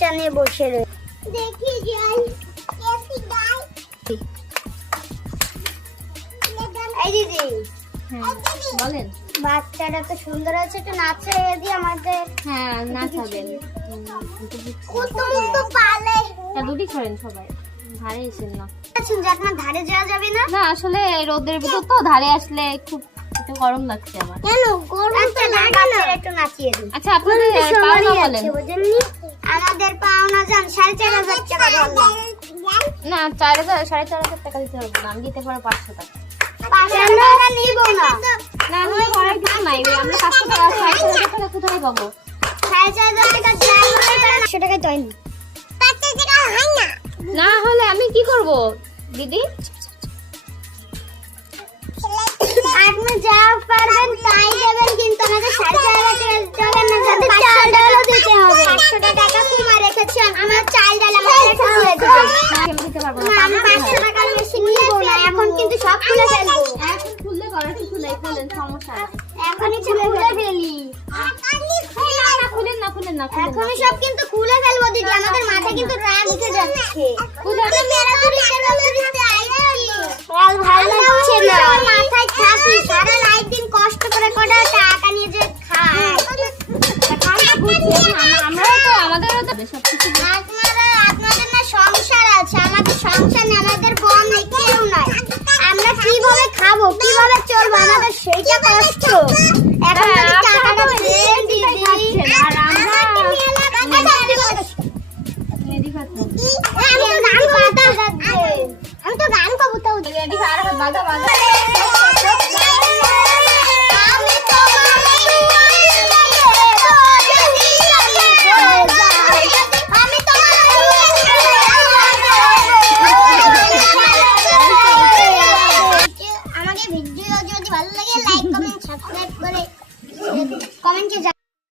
বাচ্চা নিয়ে বসে রয়েছে। দেখি যাই এই দিদি, বলেন। বাচ্চাটা তো সুন্দর আছে, একটু নাচে দিয়ে আমাদের। হ্যাঁ নাচাবেন। কত মতো পালে দুটি করেন সবাই, ধারে এসেন না। আচ্ছা আপনার ধারে যাওয়া যাবে না? না আসলে রোদের ভিতর তো ধারে আসলে খুব একটু গরম লাগছে আমার। কেন গরম তো লাগে না, একটু নাচিয়ে দিন। আচ্ছা আপনাদের পাওনা বলেন। আমাদের পাওনা যান 4,500 টাকা ধরলাম। না 4,000 4,500 টাকা দিতে হবে না, আমি দিতে পারবো 500 টাকা। 500 টাকা নিব না। না আমি করার কিছু নাই, আমরা 500 টাকা 4,500 টাকা কোথায় পাবো? 4,500 টাকা যাই হলে 500 টাকায় তৈরি 500 টাকা হয় না। না হলে আমি কি করব দিদি? আপনি যা পারবেন তাই দেবেন, কিন্তু আমাদের 4,500 টাকা দেবেন না, যাতে চাল ডালও দিতে হবে। 500 টাকা কমা রেখেছেন, আমার চাল ডাল আমাকে খুলে দেবেন। আমি দিতে পারবো না, না। আমি 500 টাকার মেশিন নিব না, এখন কিন্তু সব খুলে ফেলবো। এখন খুললে করার কিছু নাই, খুলেন সমস্যা নাই। এখনই খুলে ফেলি। খুলেন না খুলেন না খুলেন এখনই সব কিন্তু খুলে ফেলবো দিদি, আমাদের মাথায় কিন্তু রাগ উঠে যাচ্ছে। কাল ভালো লাগছে না, মাথায় থাকি সারা রাত দিন কষ্ট করে কটা টাকা নিয়ে যে খাই। আমরাও তো আমাদেরও তো সবকিছু। আপনাদের না সংসার আছে, আমাদের সংসার নেই, আমাদের বোন নেই, কেউ নাই। আমরা কিভাবে খাবো, কিভাবে চলবো, আমাদের সেইটা কষ্ট। এখন যদি টাকাটা দেন দিদি, আর আমরা আমি তো গান পাবো তো। বাধা বাধা আমাদের ভিডিও যদি ভালো লাগে লাইক কমেন্ট সাবস্ক্রাইব করে কমেন্টে